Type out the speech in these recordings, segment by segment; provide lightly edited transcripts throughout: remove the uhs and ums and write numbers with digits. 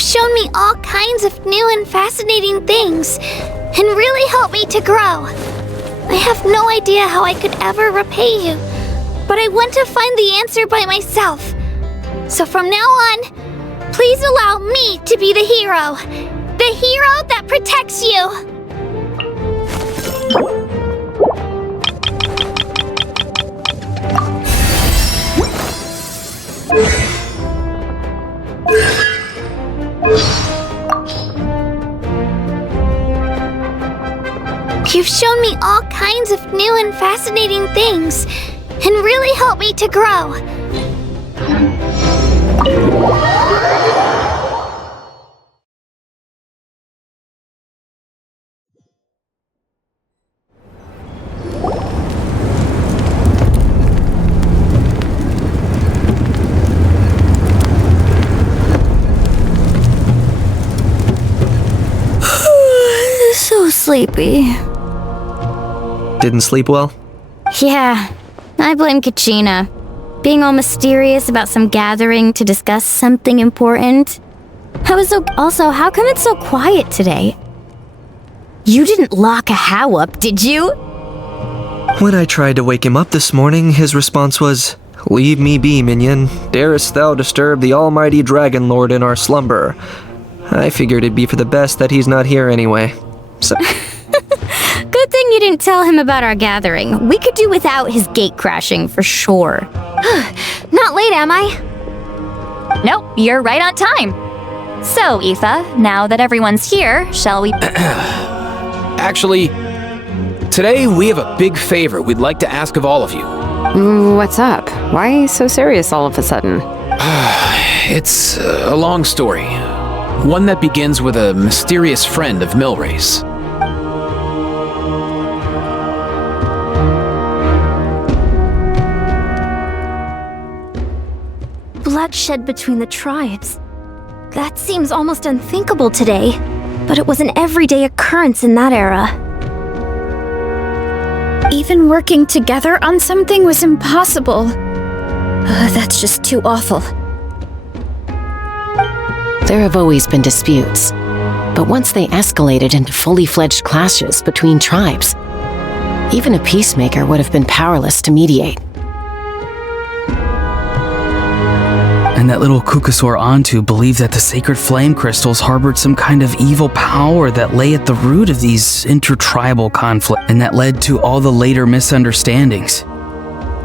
You've shown me all kinds of new and fascinating things, and really helped me to grow. I have no idea how I could ever repay you, but I want to find the answer by myself. So from now on, please allow me to be the hero that protects you. You've shown me all kinds of new and fascinating things, and really helped me to grow. So sleepy. Didn't sleep well? Yeah, I blame Kachina. Being all mysterious about some gathering to discuss something important. Also, how come it's so quiet today? You didn't lock a How up, did you? When I tried to wake him up this morning, his response was, "Leave me be, minion. Darest thou disturb the almighty Dragon Lord in our slumber?" I figured it'd be for the best that he's not here anyway. So... Good thing you didn't tell him about our gathering. We could do without his gate crashing for sure. Not late, am I? Nope, you're right on time. So, Aoife, now that everyone's here, shall we... Actually, today we have a big favor we'd like to ask of all of you. What's up? Why so serious all of a sudden? It's a long story. One that begins with a mysterious friend of Milray's. Bloodshed between the tribes. That seems almost unthinkable today, but it was an everyday occurrence in that era. Even working together on something was impossible. That's just too awful. There have always been disputes, but once they escalated into fully fledged clashes between tribes, even a peacemaker would have been powerless to mediate. And that little Kukasaur Antu believed that the sacred flame crystals harbored some kind of evil power that lay at the root of these intertribal conflicts, and that led to all the later misunderstandings.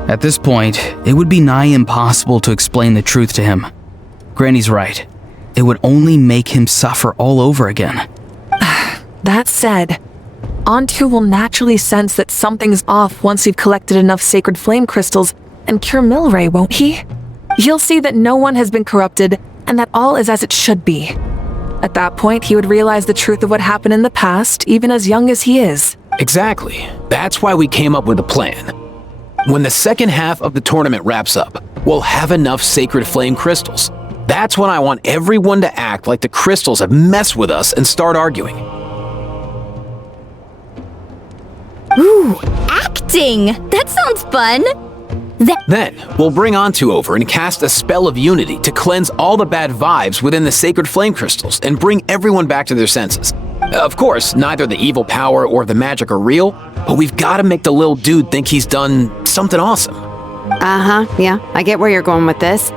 At this point, it would be nigh impossible to explain the truth to him. Granny's right. It would only make him suffer all over again. That said, Antu will naturally sense that something's off once we've collected enough sacred flame crystals and cure Milray, won't he? He'll see that no one has been corrupted and that all is as it should be. At that point, he would realize the truth of what happened in the past, even as young as he is. Exactly. That's why we came up with a plan. When the second half of the tournament wraps up, we'll have enough sacred flame crystals. That's when I want everyone to act like the crystals have messed with us and start arguing. Ooh, acting! That sounds fun! Then, we'll bring Antu over and cast a spell of unity to cleanse all the bad vibes within the sacred flame crystals and bring everyone back to their senses. Of course, neither the evil power or the magic are real, but we've got to make the little dude think he's done something awesome. Yeah, I get where you're going with this.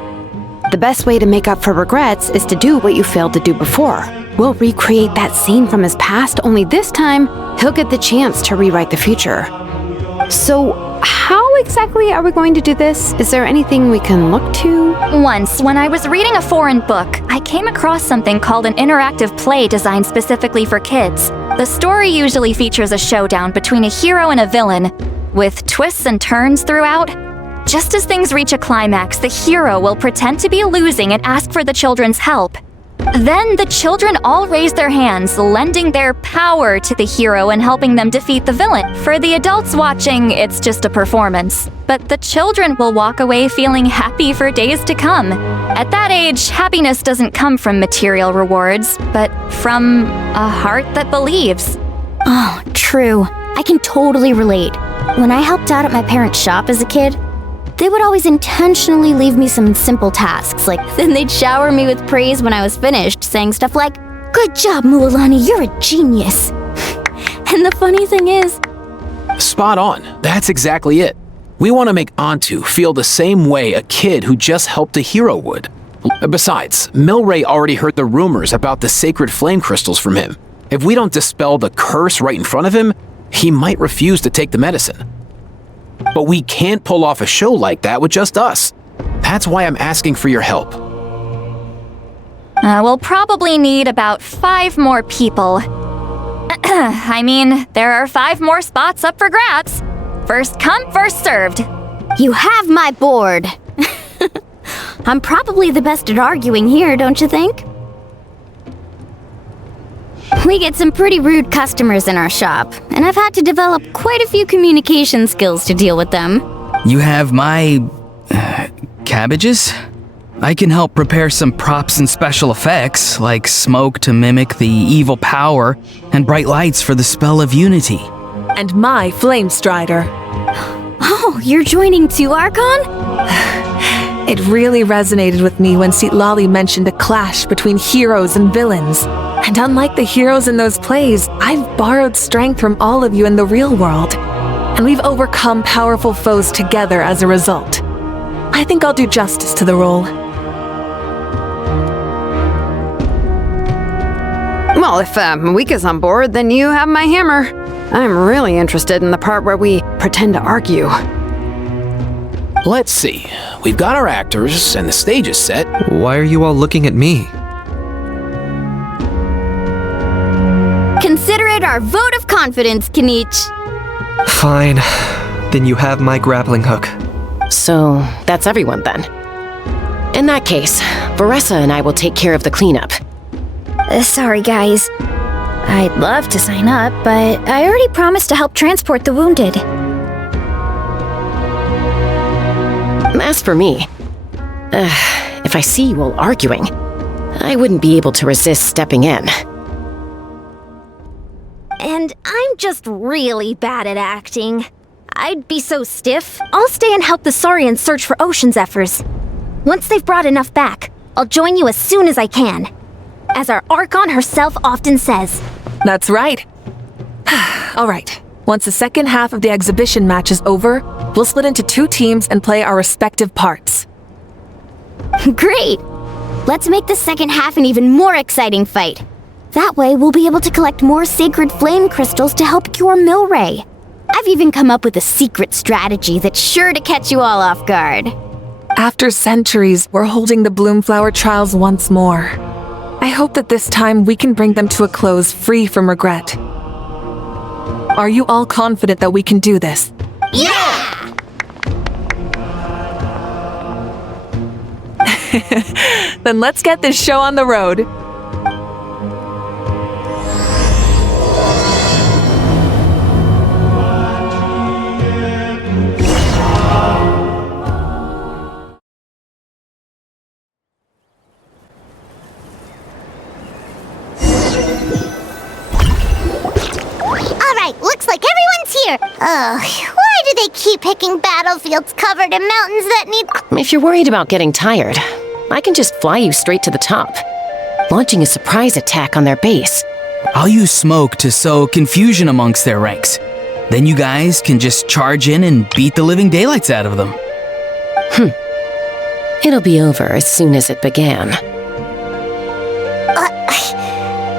The best way to make up for regrets is to do what you failed to do before. We'll recreate that scene from his past, only this time, he'll get the chance to rewrite the future. So, how exactly are we going to do this? Is there anything we can look to? Once, when I was reading a foreign book, I came across something called an interactive play designed specifically for kids. The story usually features a showdown between a hero and a villain, with twists and turns throughout. Just as things reach a climax, the hero will pretend to be losing and ask for the children's help. Then the children all raise their hands, lending their power to the hero and helping them defeat the villain. For the adults watching, it's just a performance. But the children will walk away feeling happy for days to come. At that age, happiness doesn't come from material rewards, but from a heart that believes. Oh, true. I can totally relate. When I helped out at my parents' shop as a kid, They would always intentionally leave me some simple tasks, like then they'd shower me with praise when I was finished, saying stuff like, "Good job, Mualani, you're a genius." And the funny thing is... Spot on. That's exactly it. We want to make Antu feel the same way a kid who just helped a hero would. Besides, Milray already heard the rumors about the sacred flame crystals from him. If we don't dispel the curse right in front of him, he might refuse to take the medicine. But we can't pull off a show like that with just us. That's why I'm asking for your help. We'll probably need about 5 more people. I mean, there are 5 more spots up for grabs. First come, first served. You have my board. I'm probably the best at arguing here, don't you think? We get some pretty rude customers in our shop, and I've had to develop quite a few communication skills to deal with them. You have my... cabbages? I can help prepare some props and special effects, like smoke to mimic the evil power, and bright lights for the spell of unity. And my flame strider. Oh, you're joining too, Archon? It really resonated with me when Sitlali mentioned a clash between heroes and villains. And unlike the heroes in those plays, I've borrowed strength from all of you in the real world. And we've overcome powerful foes together as a result. I think I'll do justice to the role. Well, if Mawika's on board, then you have my hammer. I'm really interested in the part where we pretend to argue. Let's see. We've got our actors and the stage is set. Why are you all looking at me? Consider it our vote of confidence, Kanich. Fine. Then you have my grappling hook. So, that's everyone then. In that case, Varessa and I will take care of the cleanup. Sorry, guys. I'd love to sign up, but I already promised to help transport the wounded. As for me, if I see you all arguing, I wouldn't be able to resist stepping in. And I'm just really bad at acting. I'd be so stiff. I'll stay and help the Saurians search for ocean zephyrs. Once they've brought enough back, I'll join you as soon as I can. As our Archon herself often says. That's right. All right. Once the second half of the exhibition match is over, we'll split into 2 teams and play our respective parts. Great! Let's make the second half an even more exciting fight. That way, we'll be able to collect more sacred flame crystals to help cure Milray. I've even come up with a secret strategy that's sure to catch you all off guard. After centuries, we're holding the Bloomflower trials once more. I hope that this time we can bring them to a close free from regret. Are you all confident that we can do this? Yeah! Then let's get this show on the road. Alright, looks like everyone's here. Ugh, why do they keep picking battlefields covered in mountains that need... If you're worried about getting tired, I can just fly you straight to the top, launching a surprise attack on their base. I'll use smoke to sow confusion amongst their ranks. Then you guys can just charge in and beat the living daylights out of them. It'll be over as soon as it began.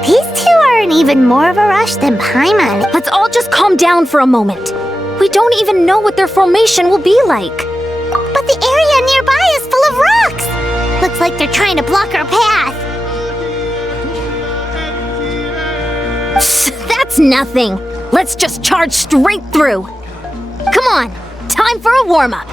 These two are in even more of a rush than Paimon. Let's all just calm down for a moment. We don't even know what their formation will be like. But the area nearby is full of rocks. Looks like they're trying to block our path. That's nothing. Let's just charge straight through. Come on, time for a warm-up.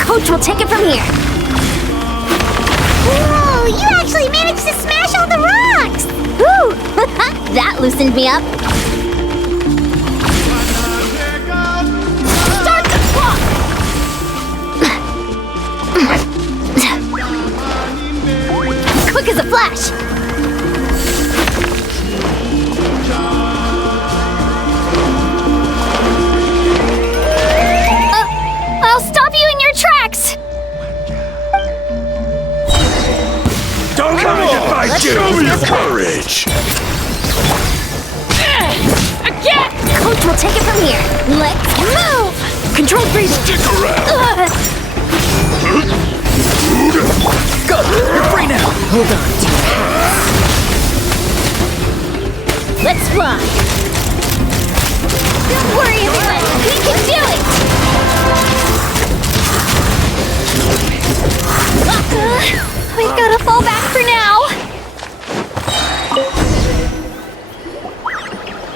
Coach will take it from here. Whoa, you actually managed to smash all the rocks! Woo! That loosened me up. Start the clock! flash! I'll stop you in your tracks! Don't come on! I show you courage! Again! Coach will take it from here. Let's move! Controlled breathing. Stick around! Go! You're free now! Hold on to your hats. Let's fly! Don't worry, everyone! We can do it! We've gotta fall back for now!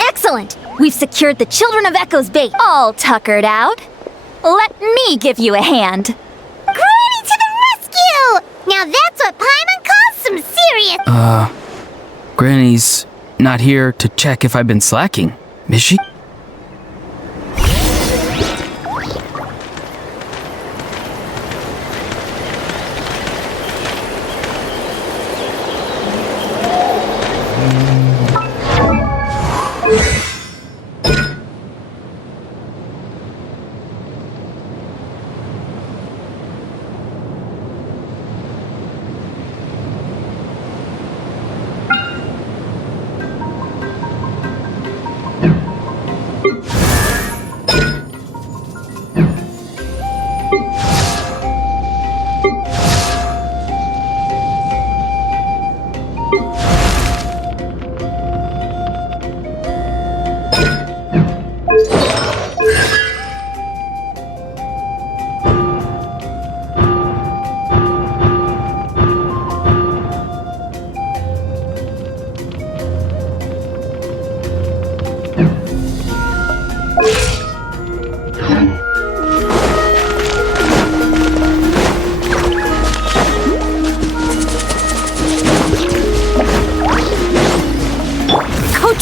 Excellent! We've secured the Children of Echo's bait, all tuckered out. Let me give you a hand. Granny to the rescue! Now that's what Paimon calls some serious... Granny's not here to check if I've been slacking, is she?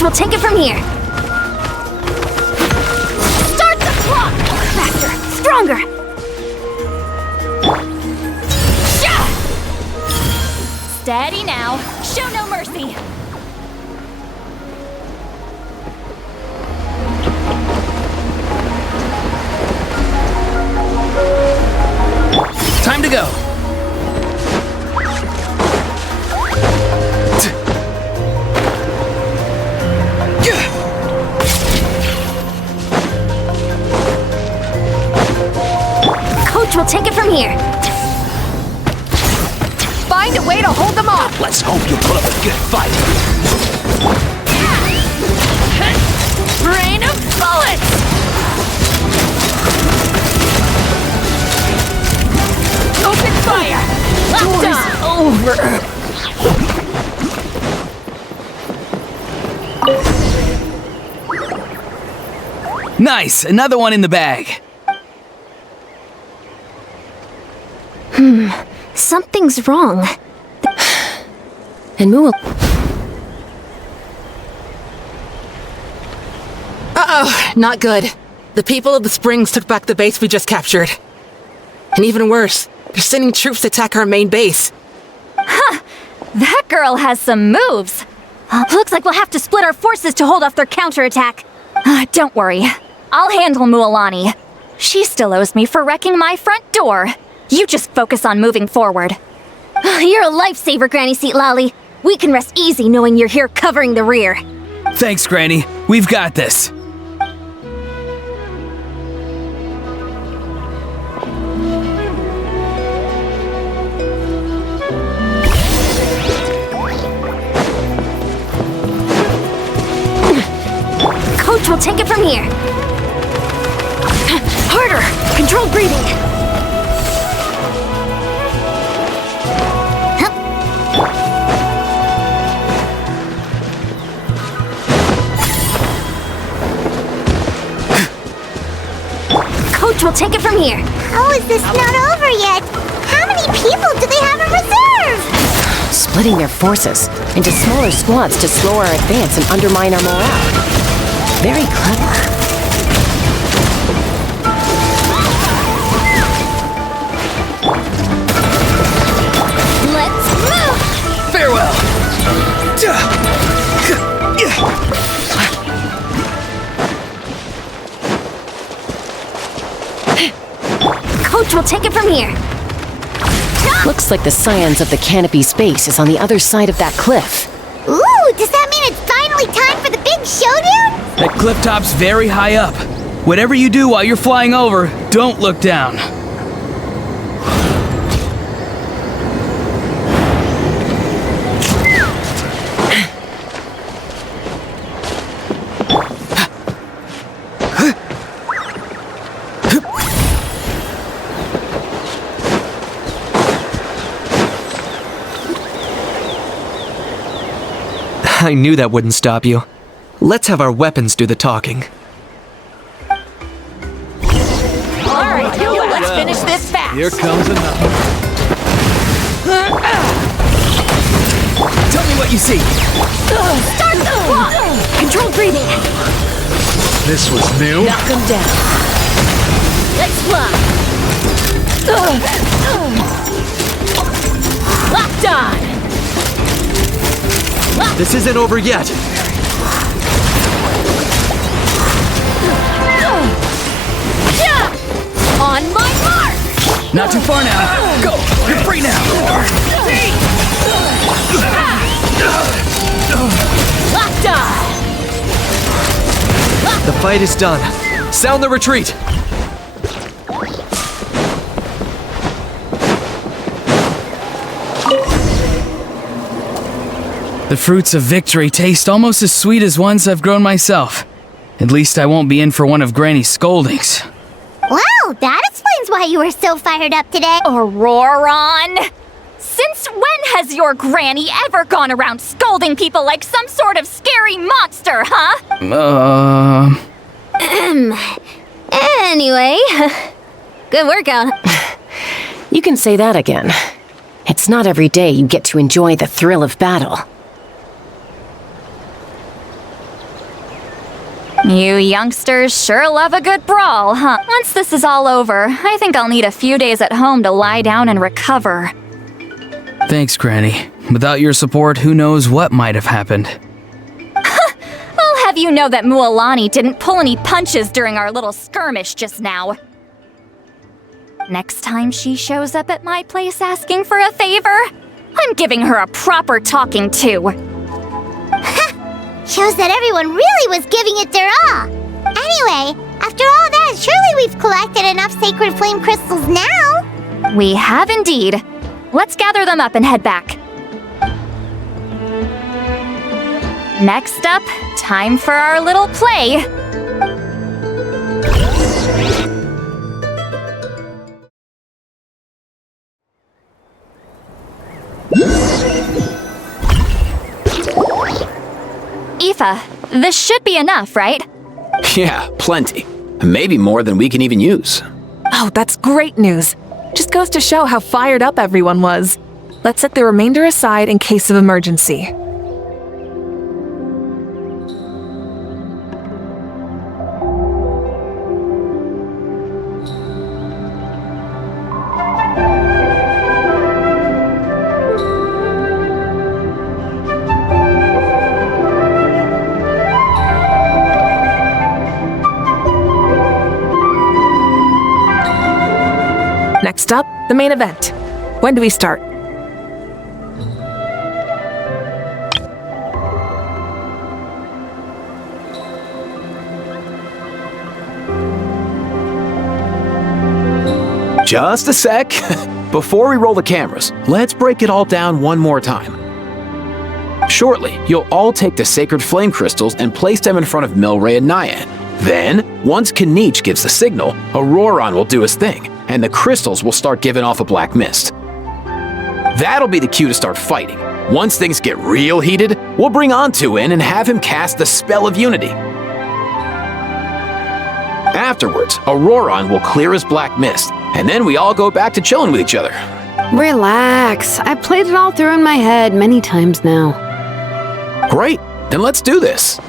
We'll take it from here. Start the clock! Faster, stronger! Steady now. Show no mercy. Time to go! We'll take it from here. Find a way to hold them off. Let's hope you put up a good fight. Rain of bullets! Open fire! Door's over! Nice! Another one in the bag. Something's wrong. And Moo... Uh-oh, not good. The people of the Springs took back the base we just captured. And even worse, they're sending troops to attack our main base. That girl has some moves. Looks like we'll have to split our forces to hold off their counterattack. Don't worry. I'll handle Mualani. She still owes me for wrecking my front door. You just focus on moving forward. You're a lifesaver, Granny Seat Lolly. We can rest easy knowing you're here covering the rear. Thanks, Granny. We've got this. Coach will take it from here. Harder! Controlled breathing. We'll take it from here. How is this not over yet? How many people do they have in reserve? Splitting their forces into smaller squads to slow our advance and undermine our morale. Very clever. Let's move! Farewell! it from here. Looks like the scions of the canopy's base is on the other side of that cliff. Ooh, does that mean it's finally time for the big showdown? That cliff top's very high up. Whatever you do while you're flying over, don't look down. I knew that wouldn't stop you. Let's have our weapons do the talking. Alright, let's finish this fast. Here comes another. Tell me what you see. Start the clock! Controlled breathing. This was new. Knock them down. Let's fly. Locked on. This isn't over yet. On my mark! Not too far now. Go! You're free now. Locked on! The fight is done. Sound the retreat. The fruits of victory taste almost as sweet as ones I've grown myself. At least I won't be in for one of Granny's scoldings. Wow, that explains why you were so fired up today. Auroron! Since when has your granny ever gone around scolding people like some sort of scary monster, huh? Anyway, good workout. You can say that again. It's not every day you get to enjoy the thrill of battle. You youngsters sure love a good brawl, huh? Once this is all over, I think I'll need a few days at home to lie down and recover. Thanks, Granny. Without your support, who knows what might have happened. I'll have you know that Mualani didn't pull any punches during our little skirmish just now. Next time she shows up at my place asking for a favor, I'm giving her a proper talking to. Shows that everyone really was giving it their all. Anyway, after all that, surely we've collected enough sacred flame crystals now. We have indeed. Let's gather them up and head back. Next up, time for our little play. Aoife, this should be enough, right? Yeah, plenty. Maybe more than we can even use. Oh, that's great news. Just goes to show how fired up everyone was. Let's set the remainder aside in case of emergency. Next up, the main event. When do we start? Just a sec. Before we roll the cameras, let's break it all down one more time. Shortly, you'll all take the sacred flame crystals and place them in front of Milray and Nyan. Then, once Kanich gives the signal, Auroron will do his thing, and the crystals will start giving off a black mist. That'll be the cue to start fighting. Once things get real heated, we'll bring Onto in and have him cast the spell of unity. Afterwards, Auroron will clear his black mist, and then we all go back to chilling with each other. Relax. I've played it all through in my head many times now. Great, then let's do this.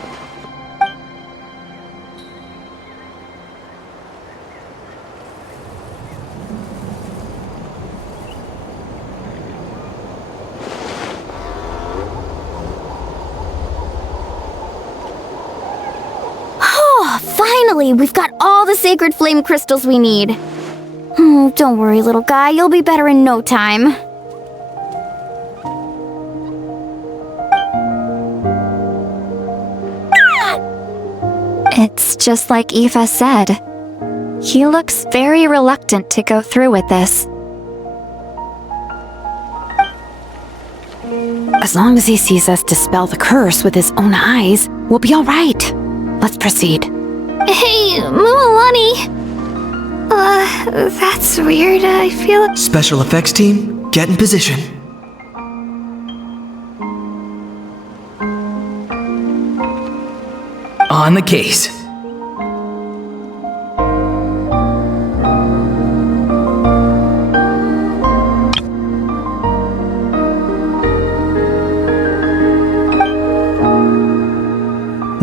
Finally, we've got all the sacred flame crystals we need. Don't worry, little guy. You'll be better in no time. It's just like Eva said. He looks very reluctant to go through with this. As long as he sees us dispel the curse with his own eyes, we'll be all right. Let's proceed. Hey, Mualani. That's weird. I feel... Special effects team, get in position. On the case.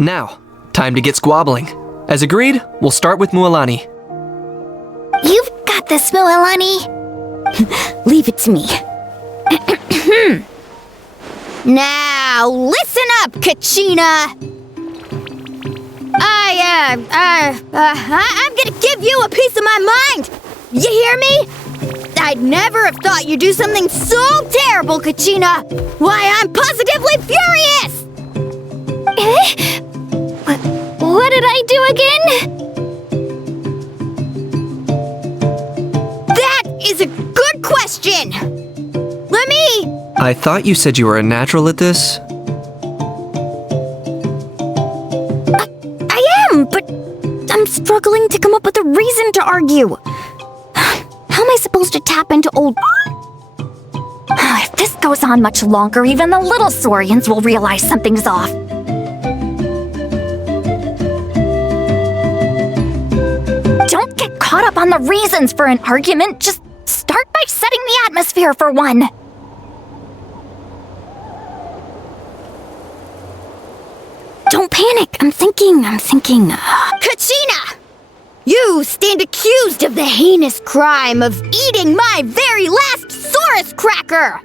Now, time to get squabbling. As agreed, we'll start with Mualani. You've got this, Mualani. Leave it to me. Now, listen up, Kachina! I'm gonna give you a piece of my mind! You hear me? I'd never have thought you'd do something so terrible, Kachina! Why, I'm positively furious! What did I do again? That is a good question! Let me... I thought you said you were a natural at this. I am, but I'm struggling to come up with a reason to argue. How am I supposed to tap into old... If this goes on much longer, even the little Saurians will realize something's off. Don't get caught up on the reasons for an argument. Just start by setting the atmosphere for one. Don't panic. I'm thinking. Kachina! You stand accused of the heinous crime of eating my very last Saurus cracker!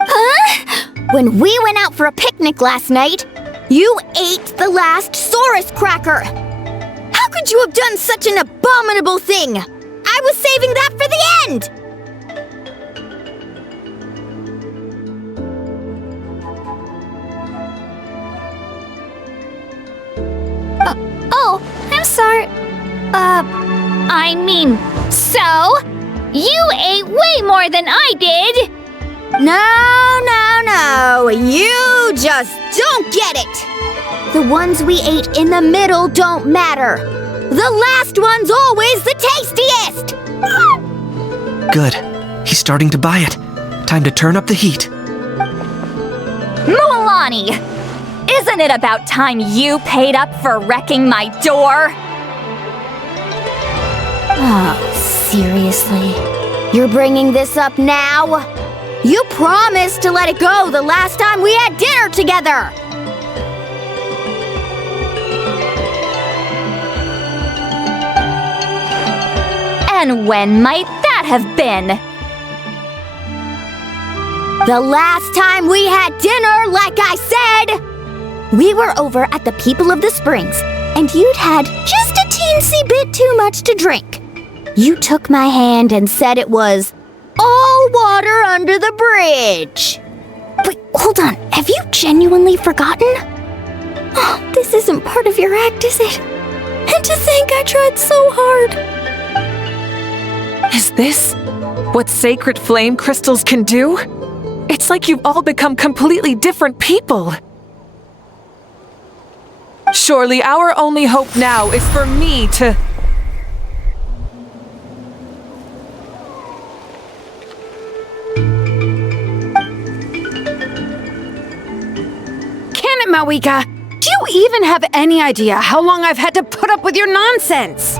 Huh? When we went out for a picnic last night, you ate the last Saurus cracker! How could you have done such an abominable thing? I was saving that for the end! Oh, I'm sorry. I mean, so? You ate way more than I did! No. You just don't get it! The ones we ate in the middle don't matter. The last one's always the tastiest! Good. He's starting to buy it. Time to turn up the heat. Mualani! Isn't it about time you paid up for wrecking my door? Oh, seriously? You're bringing this up now? You promised to let it go the last time we had dinner together! And when might that have been? The last time we had dinner, like I said! We were over at the People of the Springs, and you'd had just a teensy bit too much to drink. You took my hand and said it was all water under the bridge. Wait, hold on. Have you genuinely forgotten? Oh, this isn't part of your act, is it? And to think I tried so hard. Is this what sacred flame crystals can do? It's like you've all become completely different people. Surely our only hope now is for me to... Can it, Mawika? Do you even have any idea how long I've had to put up with your nonsense?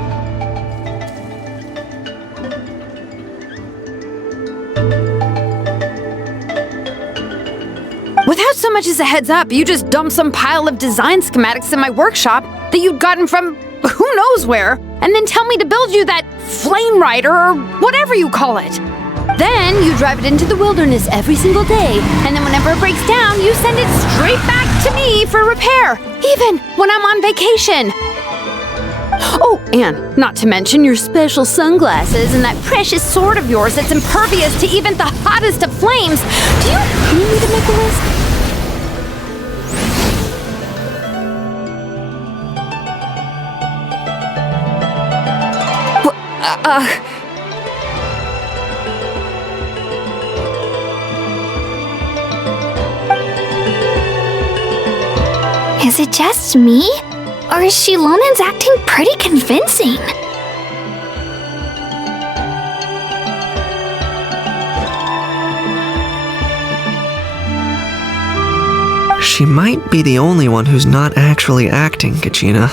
Without so much as a heads up, you just dumped some pile of design schematics in my workshop that you'd gotten from who knows where, and then tell me to build you that flame rider or whatever you call it. Then you drive it into the wilderness every single day, and then whenever it breaks down, you send it straight back to me for repair, even when I'm on vacation. Oh, and not to mention your special sunglasses and that precious sword of yours that's impervious to even the hottest of flames. Do you need me to make a list? Is it just me? Or is Shilonen's acting pretty convincing? She might be the only one who's not actually acting, Kachina.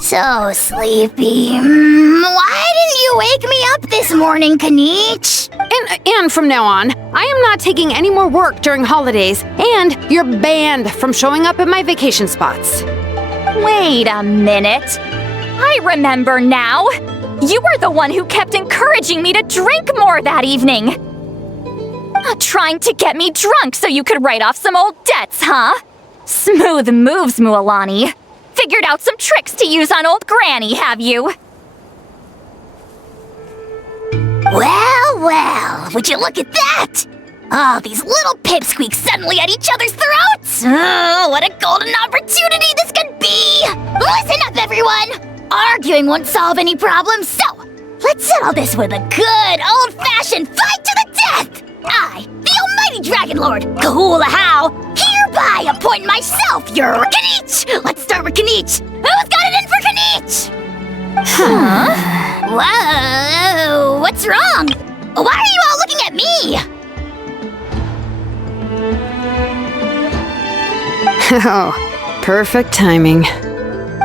So sleepy. Why didn't you wake me up this morning, Kanich? And from now on, I am not taking any more work during holidays, and you're banned from showing up at my vacation spots. Wait a minute. I remember now. You were the one who kept encouraging me to drink more that evening. Trying to get me drunk so you could write off some old debts, huh? Smooth moves, Mualani. Figured out some tricks to use on old Granny, have you? Well, would you look at that? Oh, these little pipsqueaks suddenly at each other's throats. Oh, what a golden opportunity this could be! Listen up, everyone! Arguing won't solve any problems, so let's settle this with a good old-fashioned fight to the death! I, the almighty Dragon Lord, Kahula-How, hereby appoint myself your Kanich! Let's start with Kanich! Who's got it in for Kanich? Huh? Whoa, what's wrong? Why are you all looking at me? Oh, perfect timing.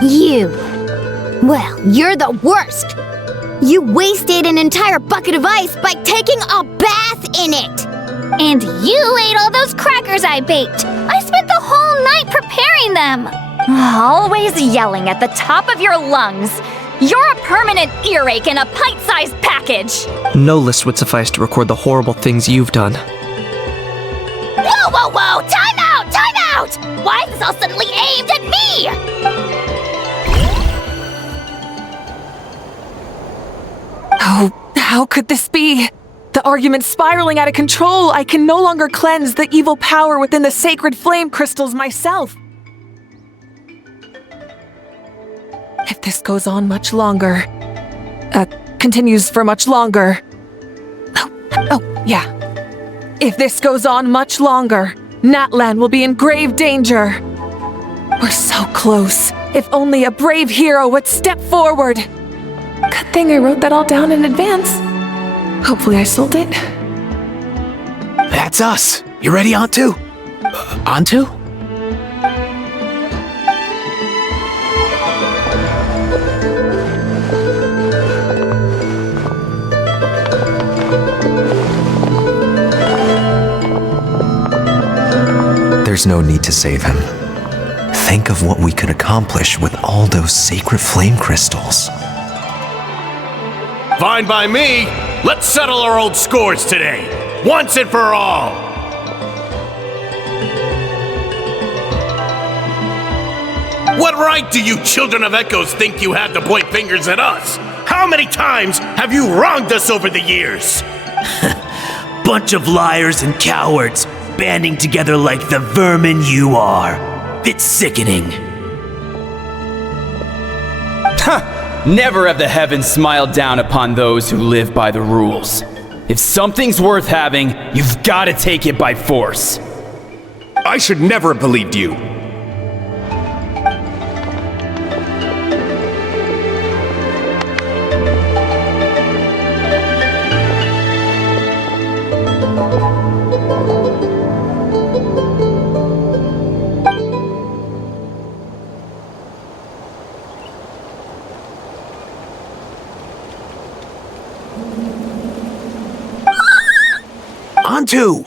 You. Well, you're the worst. You wasted an entire bucket of ice by taking a bath in it. And you ate all those crackers I baked. I spent the whole night preparing them. Always yelling at the top of your lungs. You're a permanent earache in a pint-sized package. No list would suffice to record the horrible things you've done. Whoa! Time out! Time out! Why is this all suddenly aimed at me? Oh, how could this be? The argument's spiraling out of control. I can no longer cleanse the evil power within the sacred flame crystals myself. If this goes on much longer, continues for much longer. Oh, yeah. If this goes on much longer, Natlan will be in grave danger. We're so close. If only a brave hero would step forward. Good thing I wrote that all down in advance. Hopefully I sold it. That's us. You ready, Antu? Antu? There's no need to save him. Think of what we could accomplish with all those sacred flame crystals. Fine by me. Let's settle our old scores today, once and for all. What right do you children of Echoes think you have to point fingers at us? How many times have you wronged us over the years? Bunch of liars and cowards, banding together like the vermin you are. It's sickening. Never have the heavens smiled down upon those who live by the rules. If something's worth having, you've got to take it by force. I should never have believed you. Antu!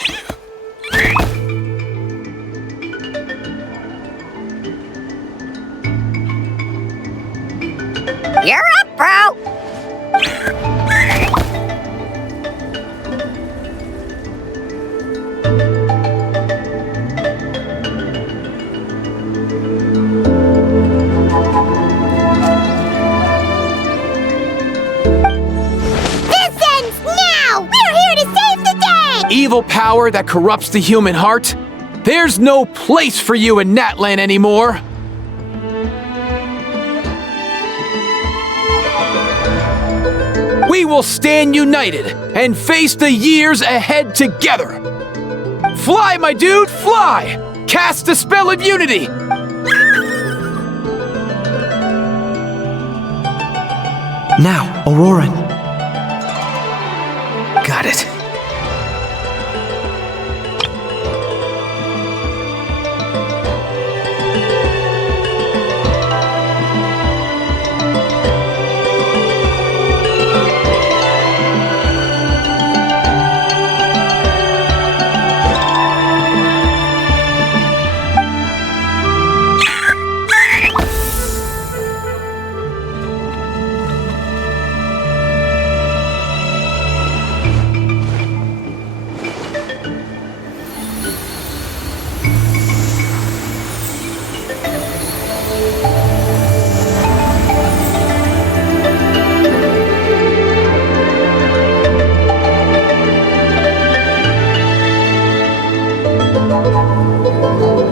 You're up, bro! evil power that corrupts the human heart, there's no place for you in Natlan anymore. We will stand united and face the years ahead together. Fly, my dude, fly! Cast the spell of unity! Now, Auroran. Got it.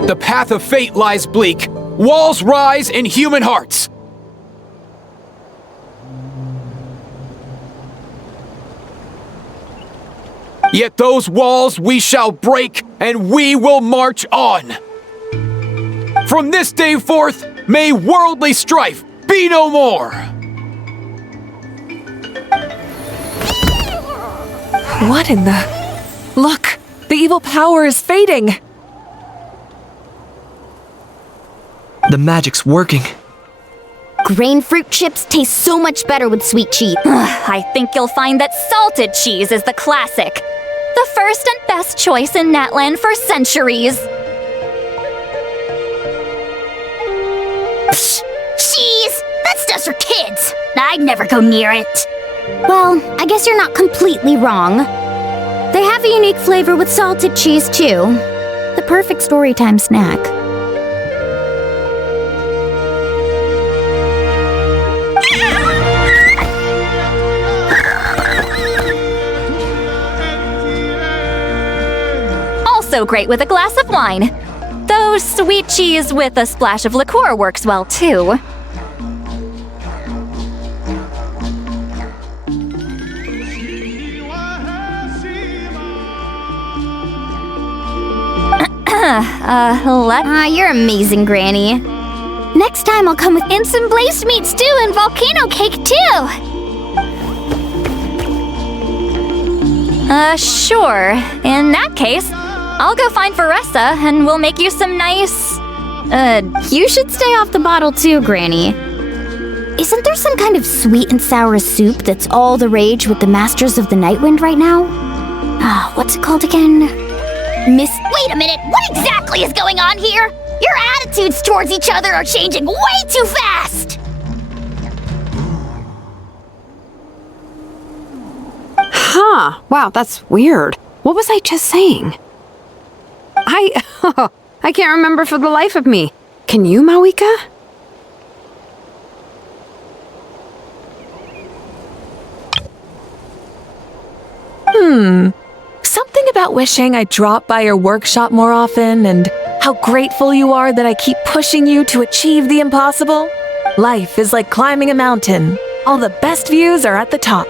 The path of fate lies bleak. Walls rise in human hearts. Yet those walls we shall break, and we will march on. From this day forth, may worldly strife be no more. What in the... Look! The evil power is fading! The magic's working. Grain fruit chips taste so much better with sweet cheese. I think you'll find that salted cheese is the classic. The first and best choice in Natlan for centuries. Psh, cheese! That stuff's for kids. I'd never go near it. Well, I guess you're not completely wrong. They have a unique flavor with salted cheese, too. The perfect storytime snack. Also great with a glass of wine. Though sweet cheese with a splash of liqueur works well, too. You're amazing, Granny. Next time I'll come with And some blazed meat stew and volcano cake, too! Sure. In that case, I'll go find Varessa and we'll make you some nice... You should stay off the bottle too, Granny. Isn't there some kind of sweet and sour soup that's all the rage with the Masters of the Nightwind right now? What's it called again? Wait a minute, what exactly is going on here? Your attitudes towards each other are changing way too fast! Huh. Wow, that's weird. What was I just saying? I can't remember for the life of me. Can you, Mawika? Something about wishing I'd drop by your workshop more often and how grateful you are that I keep pushing you to achieve the impossible. Life is like climbing a mountain. All the best views are at the top.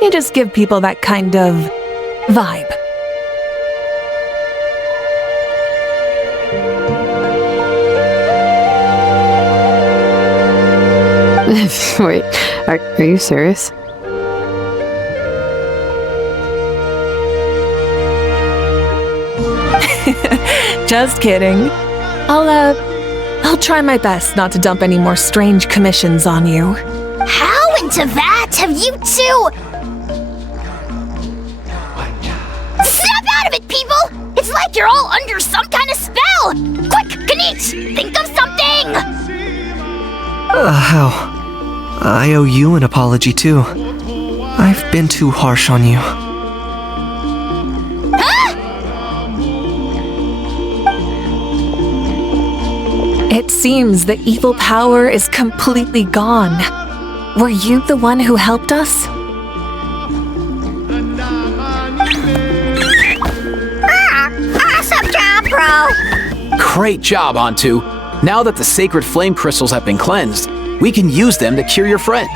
You just give people that kind of vibe. Wait, are you serious? Just kidding. I'll try my best not to dump any more strange commissions on you. How into that have you two? Snap out of it, people! It's like you're all under some kind of spell! Quick, Kanich, think of something! How? I owe you an apology, too. I've been too harsh on you. It seems the evil power is completely gone. Were you the one who helped us? bro! Great job, Antu. Now that the sacred flame crystals have been cleansed, we can use them to cure your friend.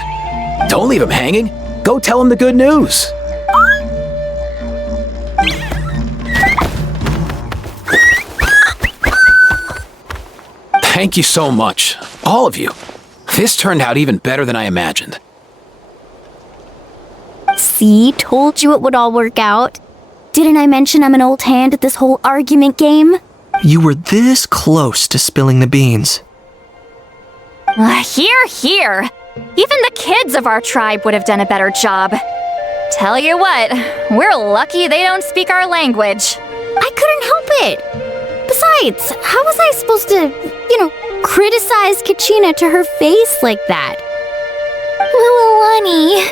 Don't leave him hanging. Go tell him the good news. Thank you so much, all of you. This turned out even better than I imagined. See, told you it would all work out. Didn't I mention I'm an old hand at this whole argument game? You were this close to spilling the beans. Here. Even the kids of our tribe would have done a better job. Tell you what, we're lucky they don't speak our language. I couldn't help it. Besides, how was I supposed to, criticize Kachina to her face like that? Lonnie.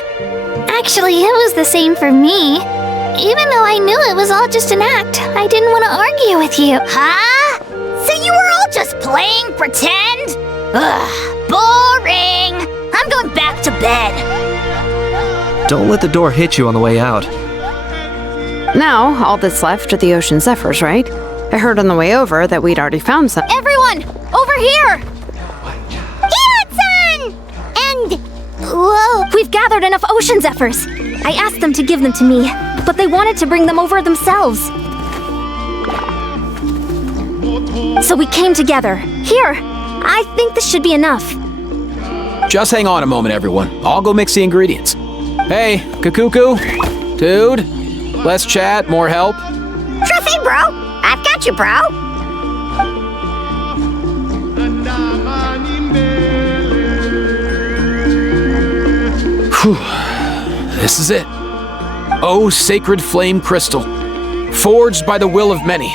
Actually, it was the same for me. Even though I knew it was all just an act, I didn't want to argue with you. Huh? So you were all just playing pretend? Ugh, boring. I'm going back to bed. Don't let the door hit you on the way out. Now, all that's left are the Ocean Zephyrs, right? I heard on the way over that we'd already found some. Everyone, over here! Hira-san! And... Whoa! We've gathered enough Ocean Zephyrs. I asked them to give them to me, but they wanted to bring them over themselves. So we came together. Here, I think this should be enough. Just hang on a moment, everyone. I'll go mix the ingredients. Hey, Kakuku, dude, less chat, more help. Sure thing, bro. I've got you, bro. Whew. This is it. Oh, sacred flame crystal, forged by the will of many.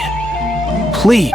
Please.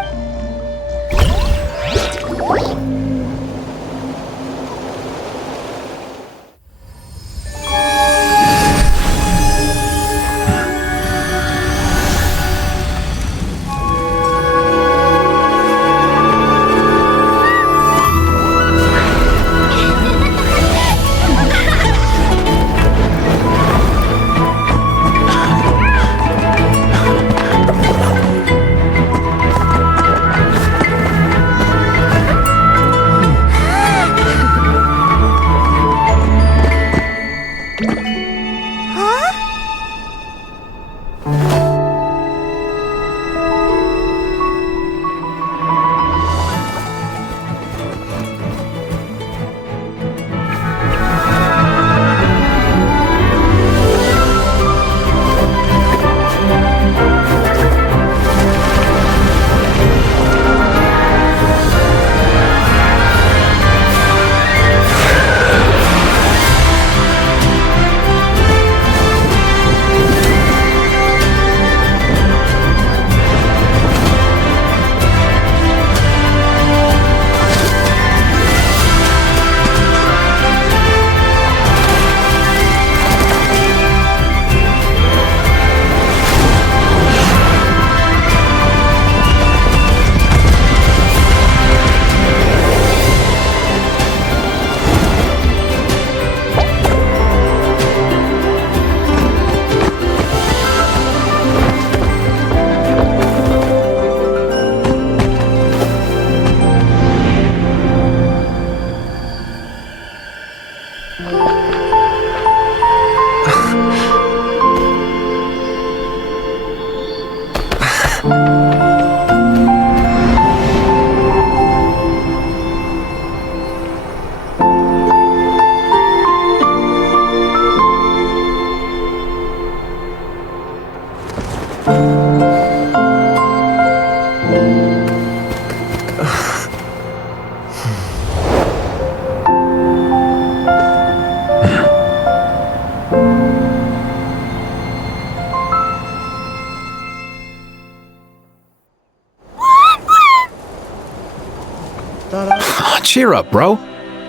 Cheer up, bro.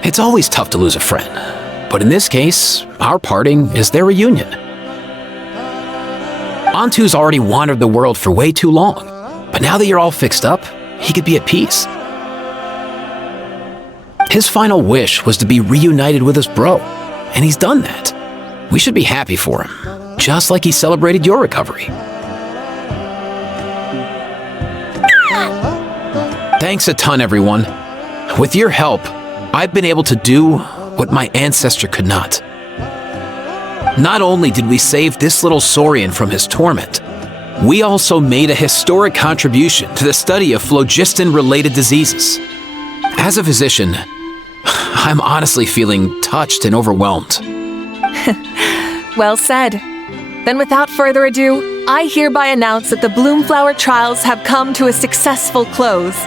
It's always tough to lose a friend. But in this case, our parting is their reunion. Antu's already wandered the world for way too long. But now that you're all fixed up, he could be at peace. His final wish was to be reunited with his bro, and he's done that. We should be happy for him, just like he celebrated your recovery. Thanks a ton, everyone. With your help, I've been able to do what my ancestor could not. Not only did we save this little saurian from his torment, we also made a historic contribution to the study of phlogiston-related diseases. As a physician, I'm honestly feeling touched and overwhelmed. Well said. Then without further ado, I hereby announce that the Bloomflower trials have come to a successful close.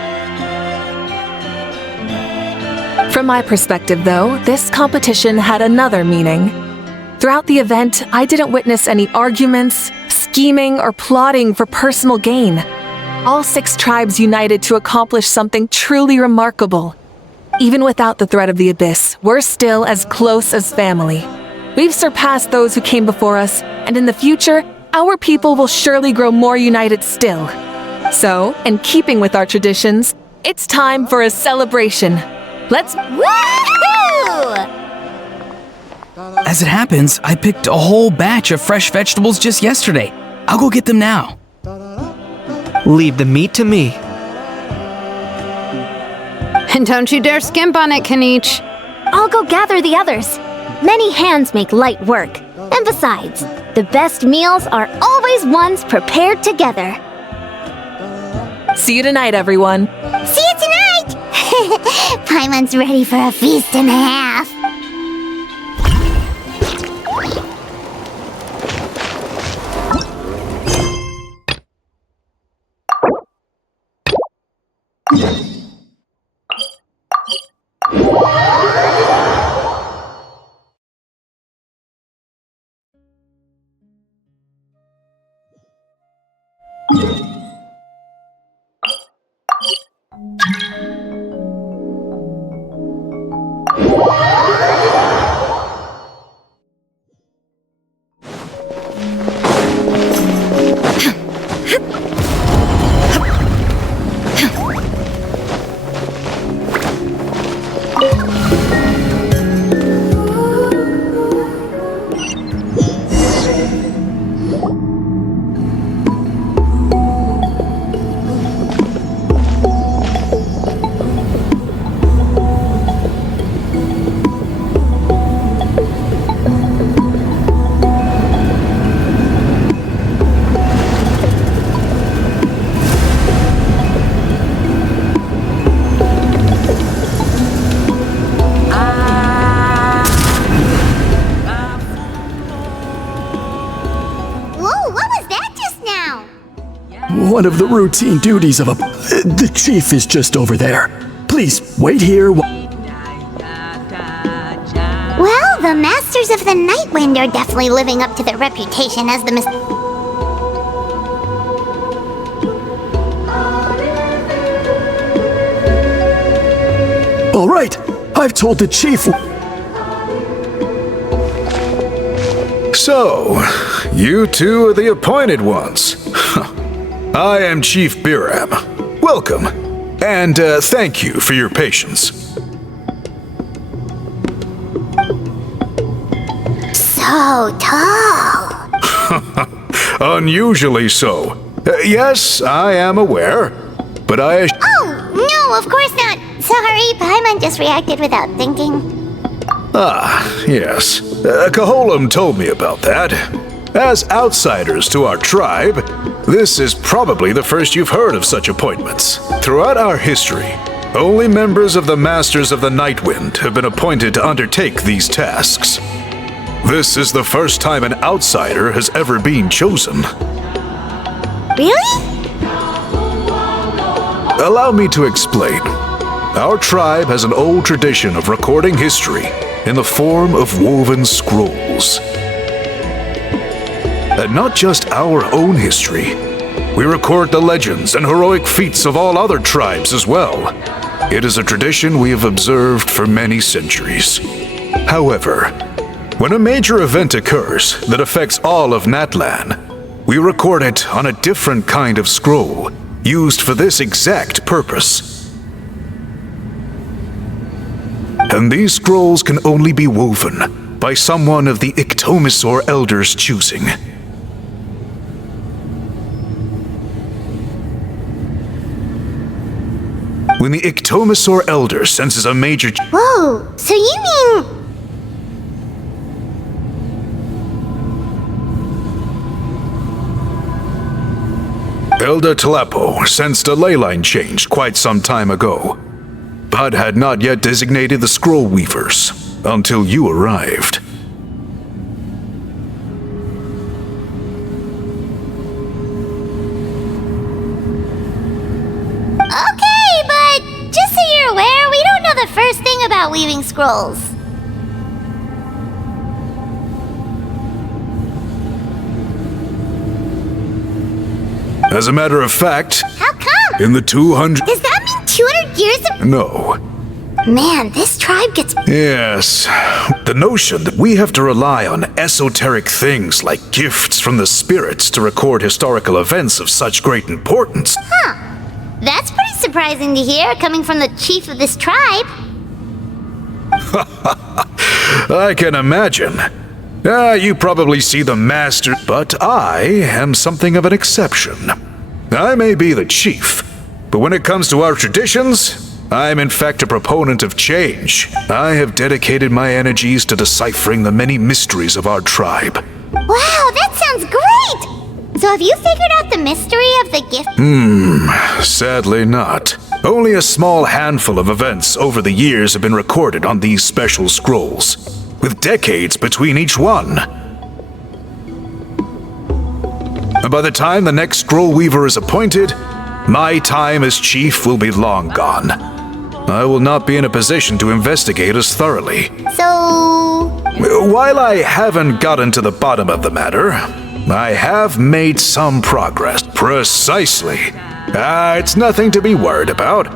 From my perspective, though, this competition had another meaning. Throughout the event, I didn't witness any arguments, scheming, or plotting for personal gain. All 6 tribes united to accomplish something truly remarkable. Even without the threat of the Abyss, we're still as close as family. We've surpassed those who came before us, and in the future, our people will surely grow more united still. So, in keeping with our traditions, it's time for a celebration. Let's... Woohoo! As it happens, I picked a whole batch of fresh vegetables just yesterday. I'll go get them now. Leave the meat to me. And don't you dare skimp on it, Kanich. I'll go gather the others. Many hands make light work. And besides, the best meals are always ones prepared together. See you tonight, everyone. See you tonight! Paimon's ready for a feast and a half. One of the routine duties of the chief is just over there. Please, wait here. Well, the Masters of the Night Wind are definitely living up to their reputation as the All right, I've told the chief. So, you two are the appointed ones. I am Chief Biram. Welcome, and thank you for your patience. So tall. Unusually so. Yes, I am aware, but I... Oh, no, of course not. Sorry, Paimon just reacted without thinking. Ah, yes. Kaholam told me about that. As outsiders to our tribe, this is probably the first you've heard of such appointments. Throughout our history, only members of the Masters of the Night Wind have been appointed to undertake these tasks. This is the first time an outsider has ever been chosen. Really? Allow me to explain. Our tribe has an old tradition of recording history in the form of woven scrolls. And not just our own history. We record the legends and heroic feats of all other tribes as well. It is a tradition we have observed for many centuries. However, when a major event occurs that affects all of Natlan, we record it on a different kind of scroll, used for this exact purpose. And these scrolls can only be woven by someone of the Iktomisaur Elders' choosing. When the Ictomosaur Elder senses a major... Whoa, so you mean... Elder Telepo sensed a ley line change quite some time ago, but had not yet designated the Scroll Weavers until you arrived. Okay, but just so you're aware, we don't know the first thing about weaving scrolls. As a matter of fact... How come? In the 200... Does that mean 200 years of... No. Man, this tribe gets... Yes. The notion that we have to rely on esoteric things like gifts from the spirits to record historical events of such great importance. Huh. That's pretty surprising to hear, coming from the chief of this tribe. I can imagine. You probably see the master, but I am something of an exception. I may be the chief, but when it comes to our traditions, I'm in fact a proponent of change. I have dedicated my energies to deciphering the many mysteries of our tribe. Wow, that sounds great! So have you figured out the mystery of the gift? Sadly not. Only a small handful of events over the years have been recorded on these special scrolls, with decades between each one. By the time the next Scroll Weaver is appointed, my time as chief will be long gone. I will not be in a position to investigate as thoroughly. So... While I haven't gotten to the bottom of the matter, I have made some progress. Precisely. It's nothing to be worried about.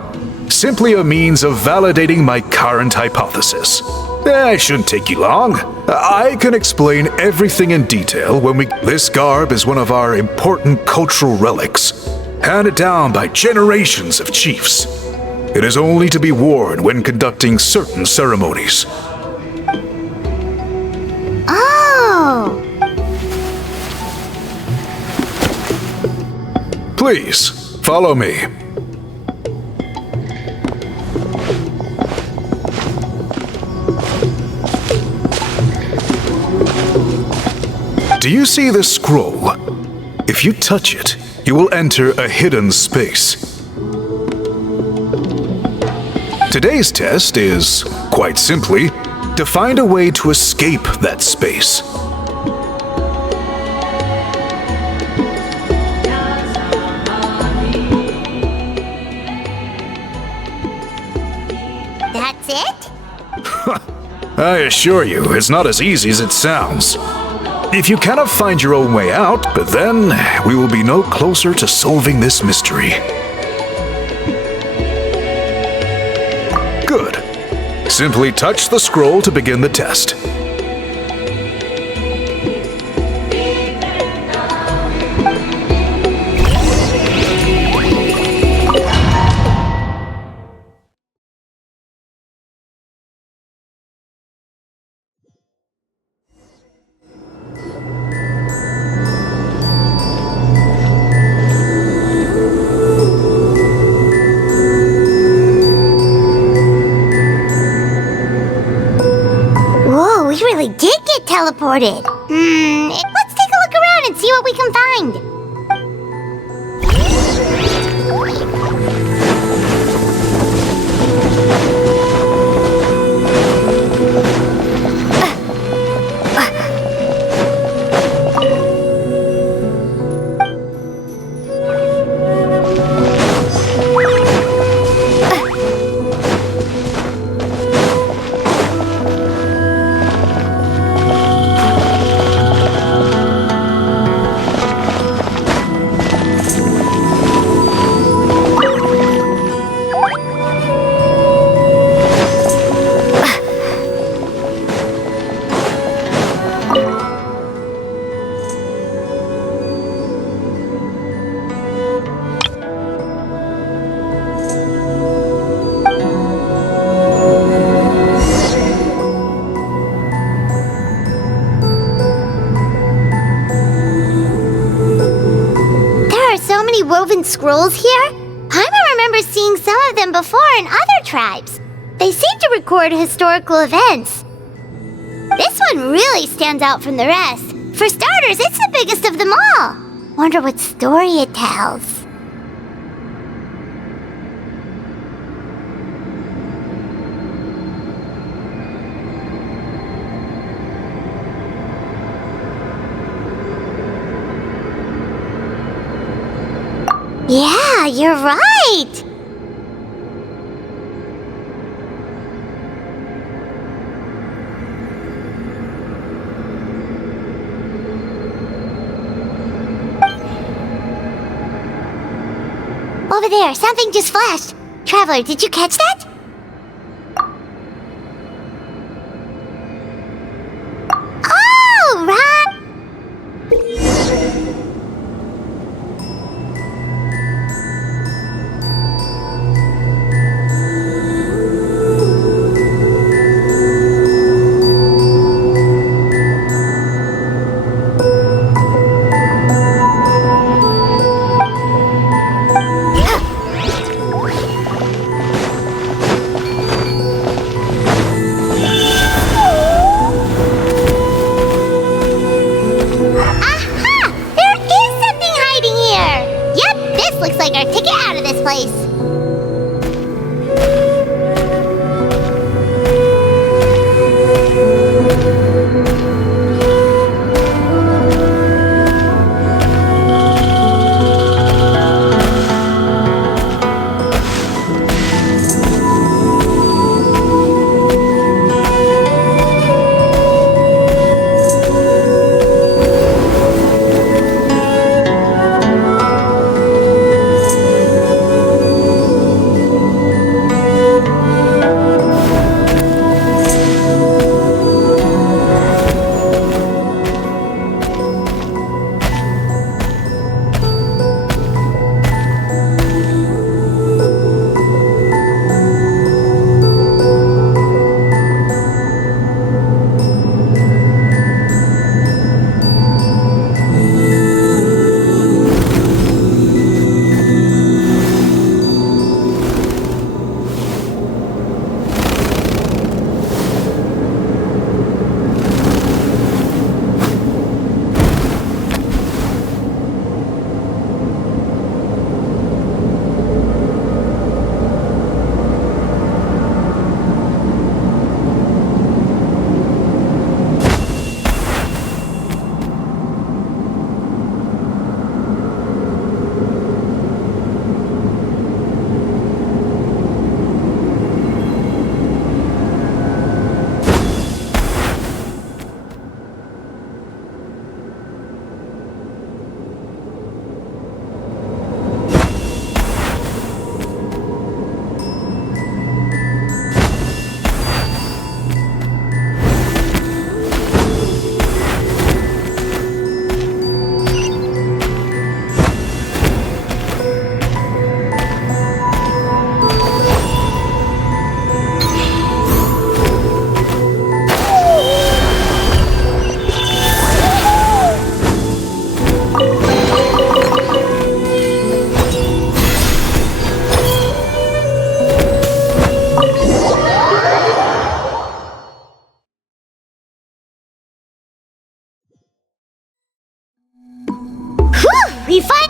Simply a means of validating my current hypothesis. It shouldn't take you long. I can explain everything in detail when we... This garb is one of our important cultural relics, handed down by generations of chiefs. It is only to be worn when conducting certain ceremonies. Oh! Please, follow me. Do you see this scroll? If you touch it, you will enter a hidden space. Today's test is, quite simply, to find a way to escape that space. That's it? I assure you, it's not as easy as it sounds. If you cannot find your own way out, but then we will be no closer to solving this mystery. Good. Simply touch the scroll to begin the test. Whoa, we really did get teleported. Let's take a look around and see what we can find. Woven scrolls here? I remember remember seeing some of them before in other tribes. They seem to record historical events. This one really stands out from the rest. For starters, it's the biggest of them all. Wonder what story it tells. Yeah, you're right! Over there, something just flashed. Traveler, did you catch that? Oh, right!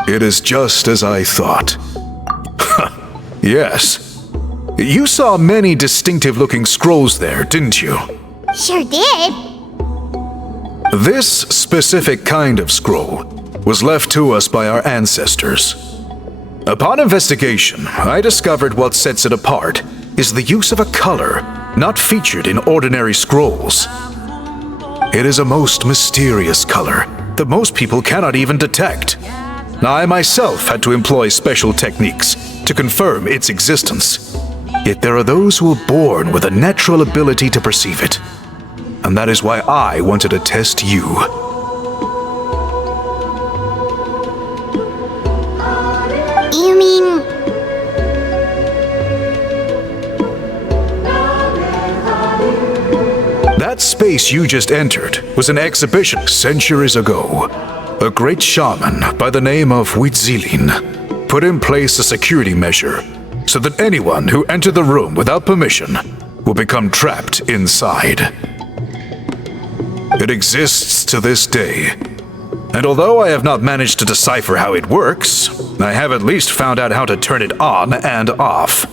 It is just as I thought. Yes. You saw many distinctive-looking scrolls there, didn't you? Sure did. This specific kind of scroll was left to us by our ancestors. Upon investigation, I discovered what sets it apart is the use of a color not featured in ordinary scrolls. It is a most mysterious color that most people cannot even detect. I myself had to employ special techniques to confirm its existence. Yet there are those who are born with a natural ability to perceive it. And that is why I wanted to test you. You mean... That space you just entered was an exhibition centuries ago. A great shaman by the name of Huitzilin put in place a security measure so that anyone who entered the room without permission will become trapped inside. It exists to this day, and although I have not managed to decipher how it works, I have at least found out how to turn it on and off.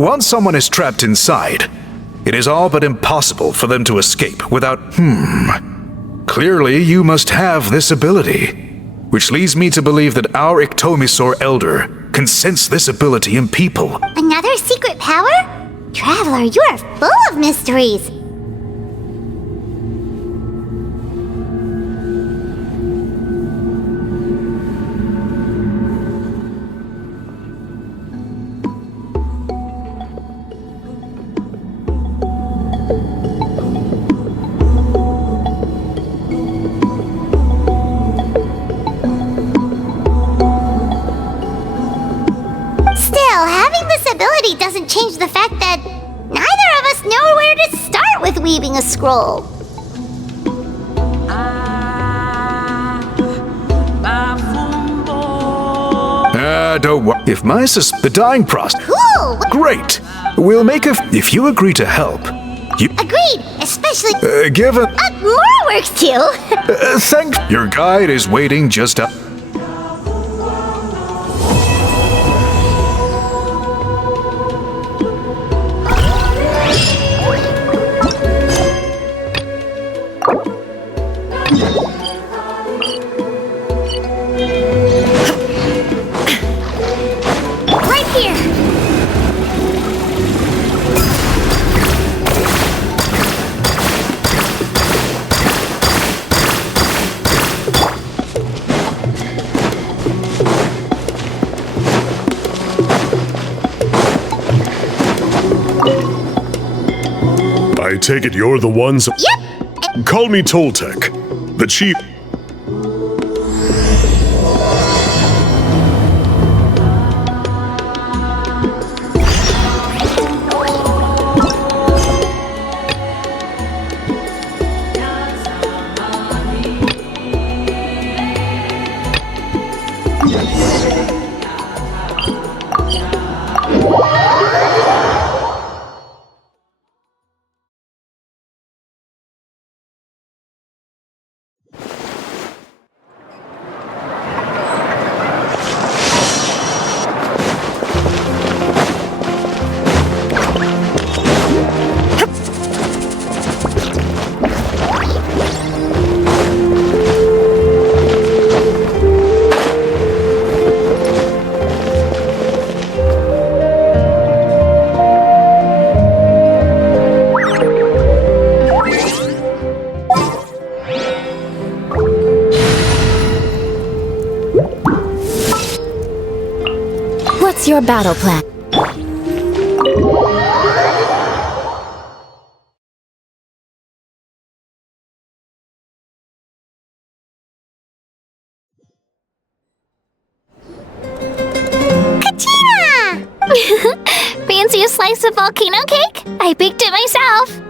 Once someone is trapped inside, it is all but impossible for them to escape without... Clearly, you must have this ability. Which leads me to believe that our Ictomisaur Elder can sense this ability in people. Another secret power? Traveler, you are full of mysteries. Ability doesn't change the fact that neither of us know where to start with weaving a scroll. Don't worry. If my the dying process... Cool! Great! We'll make if you agree to help, you... Agreed! Especially... given... more work to do! Thank... Your guide is waiting just up... I take it you're the ones... Yep! Call me Toltec, the chief... What's your battle plan? Katina! Fancy a slice of volcano cake? I baked it myself.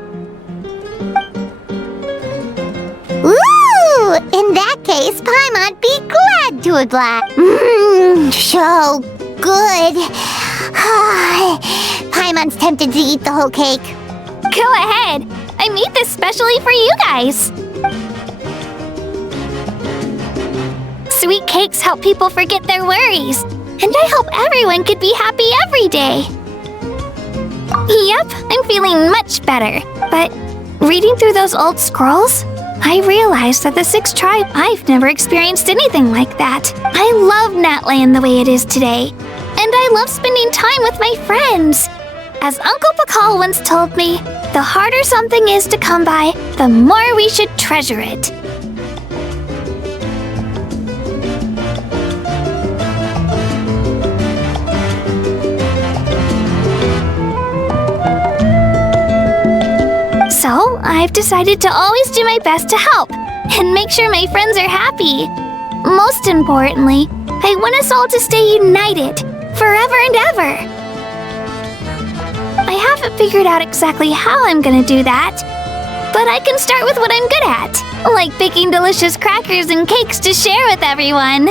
Ooh! In that case, Paimon'd be glad to oblige. So good. Paimon's tempted to eat the whole cake. Go ahead. I made this specially for you guys. Sweet cakes help people forget their worries. And I hope everyone could be happy every day. Yep, I'm feeling much better. But reading through those old scrolls, I realized that the 6th tribe, I've never experienced anything like that. I love Natland the way it is today. And I love spending time with my friends. As Uncle Pakal once told me, the harder something is to come by, the more we should treasure it. So, I've decided to always do my best to help and make sure my friends are happy. Most importantly, I want us all to stay united forever and ever. I haven't figured out exactly how I'm gonna do that, but I can start with what I'm good at, like baking delicious crackers and cakes to share with everyone.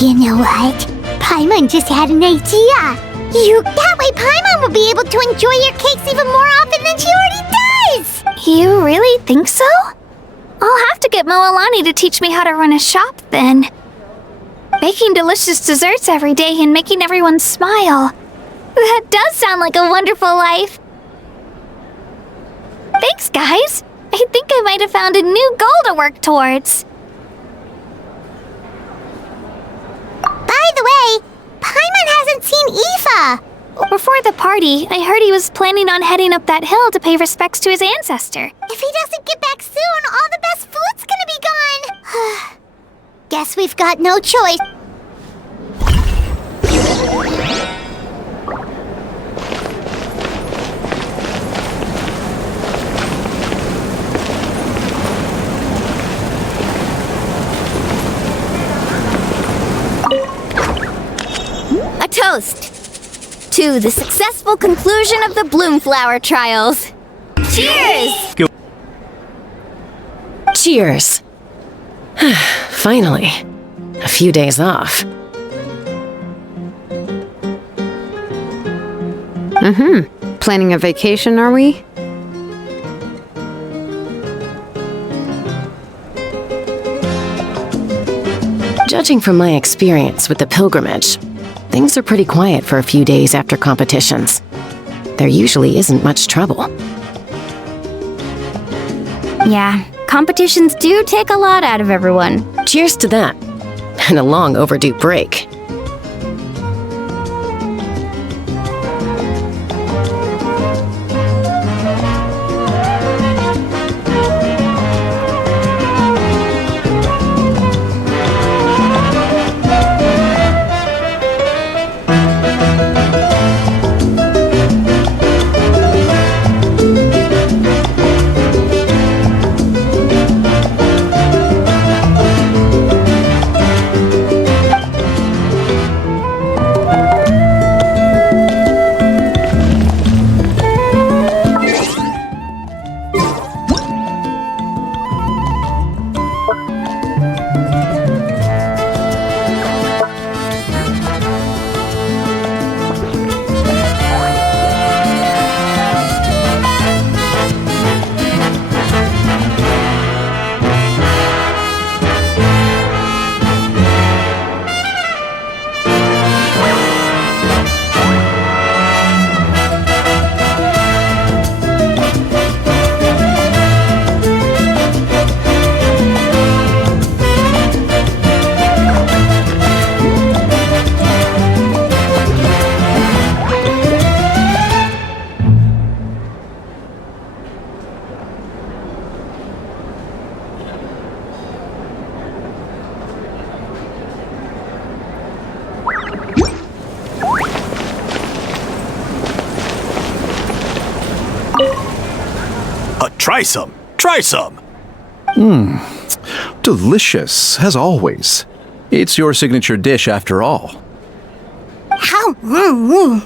You know what? Paimon just had an idea. That way Paimon will be able to enjoy your cakes even more often than she already does! You really think so? I'll have to get Moalani to teach me how to run a shop then. Baking delicious desserts every day and making everyone smile. That does sound like a wonderful life. Thanks, guys. I think I might have found a new goal to work towards. By the way, Paimon hasn't seen Aoife! Before the party, I heard he was planning on heading up that hill to pay respects to his ancestor. If he doesn't get back soon, all the best food's gonna be gone! Guess we've got no choice. A toast to the successful conclusion of the Bloomflower trials. Cheers! Cheers. Finally. A few days off. Planning a vacation, are we? Judging from my experience with the pilgrimage, things are pretty quiet for a few days after competitions. There usually isn't much trouble. Yeah, competitions do take a lot out of everyone. Cheers to that. And a long overdue break. Try some. Try some. Delicious, as always. It's your signature dish after all. How? Yum!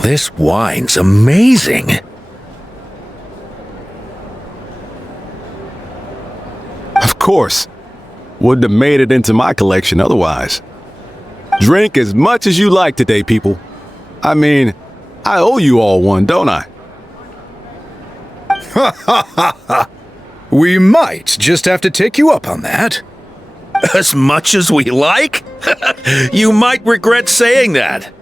This wine's amazing. Of course. Wouldn't have made it into my collection otherwise. Drink as much as you like today, people. I mean, I owe you all one, don't I? Ha ha ha ha! We might just have to take you up on that. As much as we like? You might regret saying that.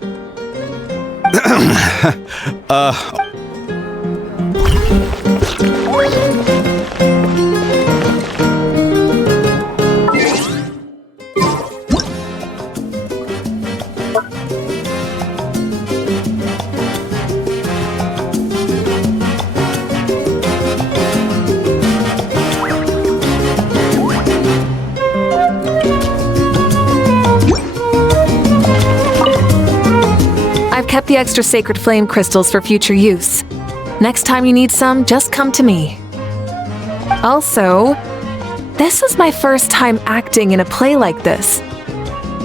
Kept the extra sacred flame crystals for future use. Next time you need some, just come to me. Also, this was my first time acting in a play like this.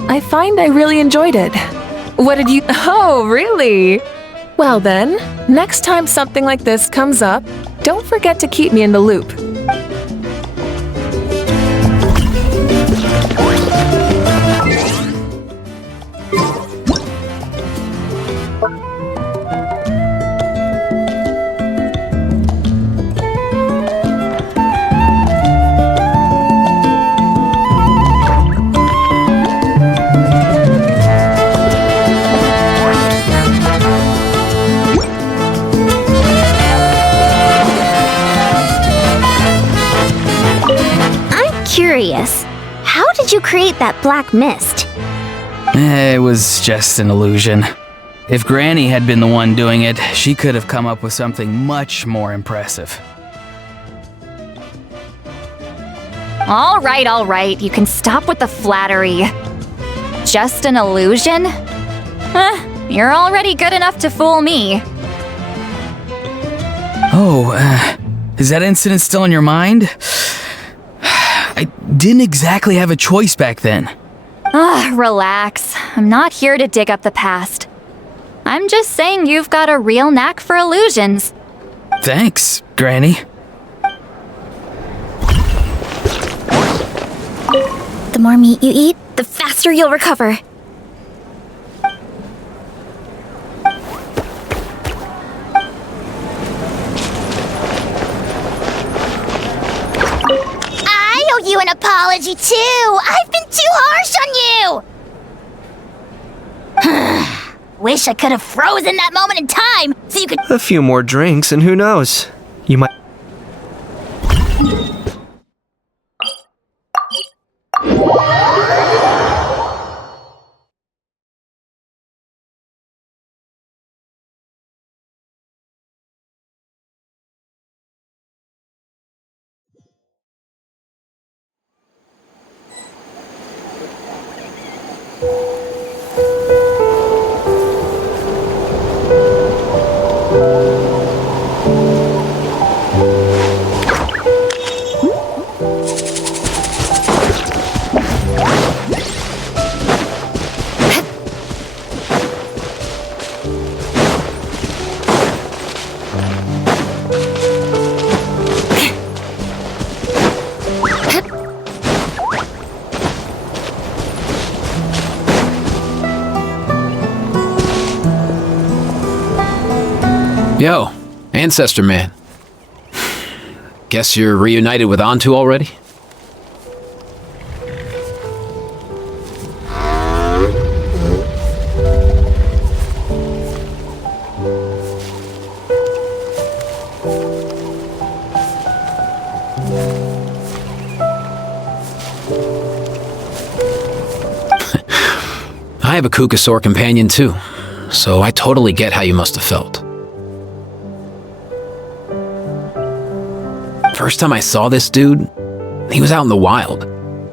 I find I really enjoyed it. What did you— Oh, really? Well then, next time something like this comes up, don't forget to keep me in the loop. Curious, how did you create that black mist? It was just an illusion. If Granny had been the one doing it, she could have come up with something much more impressive. All right, you can stop with the flattery. Just an illusion? You're already good enough to fool me. Oh, is that incident still in your mind? I didn't exactly have a choice back then. Relax. I'm not here to dig up the past. I'm just saying you've got a real knack for illusions. Thanks, Granny. The more meat you eat, the faster you'll recover. You an apology too. I've been too harsh on you. Wish I could have frozen that moment in time so you could. A few more drinks, and who knows? You might. Yo, Ancestor Man. Guess you're reunited with Antu already? I have a Kukasaur companion too, so I totally get how you must have felt. First time I saw this dude, he was out in the wild,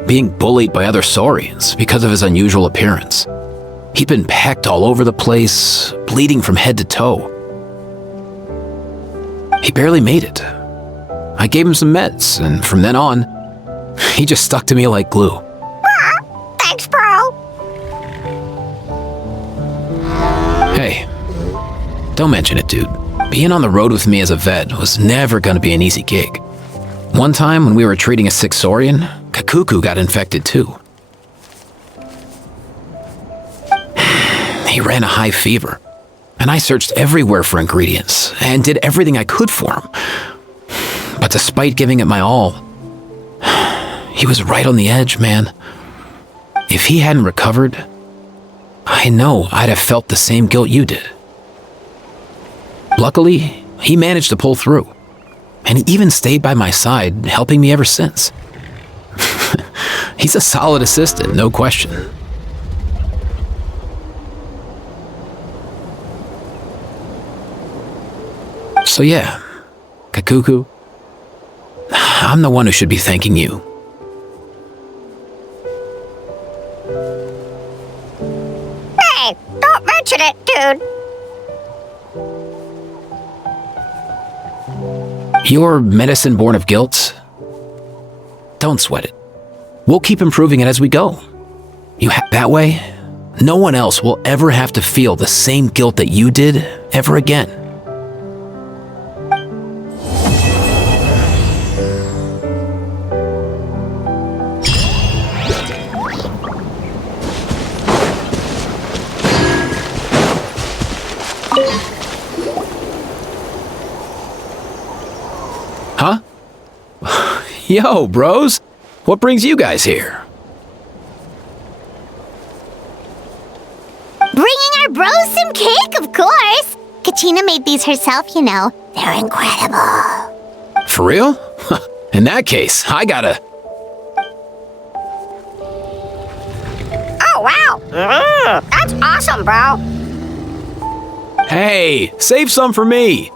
being bullied by other saurians because of his unusual appearance. He'd been pecked all over the place, bleeding from head to toe. He barely made it. I gave him some meds, and from then on, he just stuck to me like glue. Thanks, bro. Hey, don't mention it, dude. Being on the road with me as a vet was never gonna be an easy gig. One time when we were treating a sick saurian, Kakuku got infected too. He ran a high fever, and I searched everywhere for ingredients and did everything I could for him. But despite giving it my all, he was right on the edge, man. If he hadn't recovered, I know I'd have felt the same guilt you did. Luckily, he managed to pull through, and he even stayed by my side, helping me ever since. He's a solid assistant, no question. So yeah, Kakuku, I'm the one who should be thanking you. Hey, don't mention it, dude. Your medicine born of guilt? Don't sweat it. We'll keep improving it as we go. That way, no one else will ever have to feel the same guilt that you did ever again. Huh? Yo, bros, what brings you guys here? Bringing our bros some cake, of course! Kachina made these herself, you know. They're incredible. For real? In that case, I gotta... Oh, wow! That's awesome, bro! Hey, save some for me!